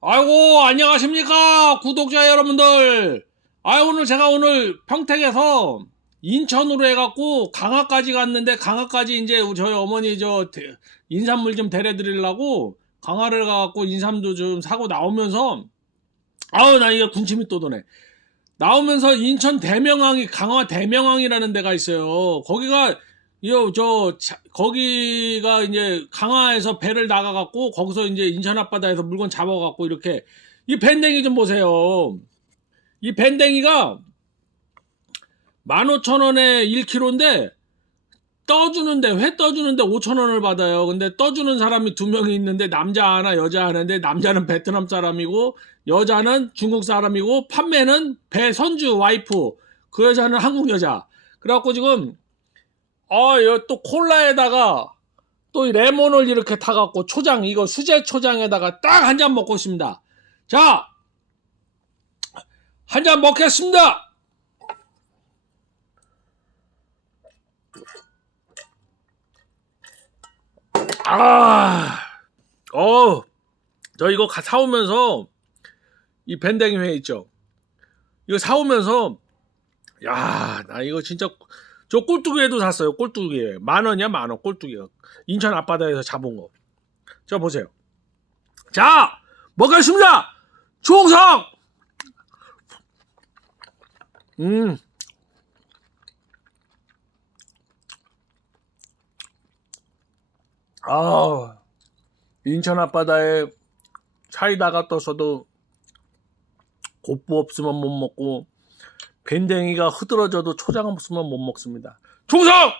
아이고, 안녕하십니까, 구독자 여러분들. 아, 오늘 제가 오늘 평택에서 인천으로 해갖고 강화까지 갔는데 강화까지 이제 저희 어머니 저 대- 인삼물 좀 데려드리려고 강화를 가갖고 인삼도 좀 사고 나오면서 아우, 나 이게 군침이 또 도네. 나오면서 인천 대명항이 강화 대명항이라는 데가 있어요. 거기가 요저 거기가 이제 강화에서 배를 나가갖고 거기서 이제 인천 앞바다에서 물건 잡아갖고 이렇게 이 밴댕이 좀 보세요. 이 밴댕이가 15,000원에 1kg인데 떠주는데 회 떠주는데 5,000원을 받아요. 근데 떠주는 사람이 두 명이 있는데 남자 하나 여자 하나인데 남자는 베트남 사람이고 여자는 중국 사람이고 판매는 배 선주 와이프 그 여자는 한국 여자. 그래갖고 지금 아, 여또 콜라에다가 또이 레몬을 이렇게 타갖고 초장, 이거 수제 초장에다가 딱 한 잔 먹고 있습니다. 자, 한 잔 먹겠습니다. 아, 어, 저 이거 가- 사오면서 이 밴댕이 회 있죠. 이거 사오면서 야, 나 이거 진짜 저 꼴뚜기에도 샀어요. 꼴뚜기에 만 원이야 만 원. 꼴뚜기 인천 앞바다에서 잡은 거. 자 보세요. 자 먹겠습니다. 충성. 음. 아 인천 앞바다에 차이다가 떠서도 곱부 없으면 못 먹고 밴댕이가 흐드러져도 초장 없으면 못 먹습니다. 충성!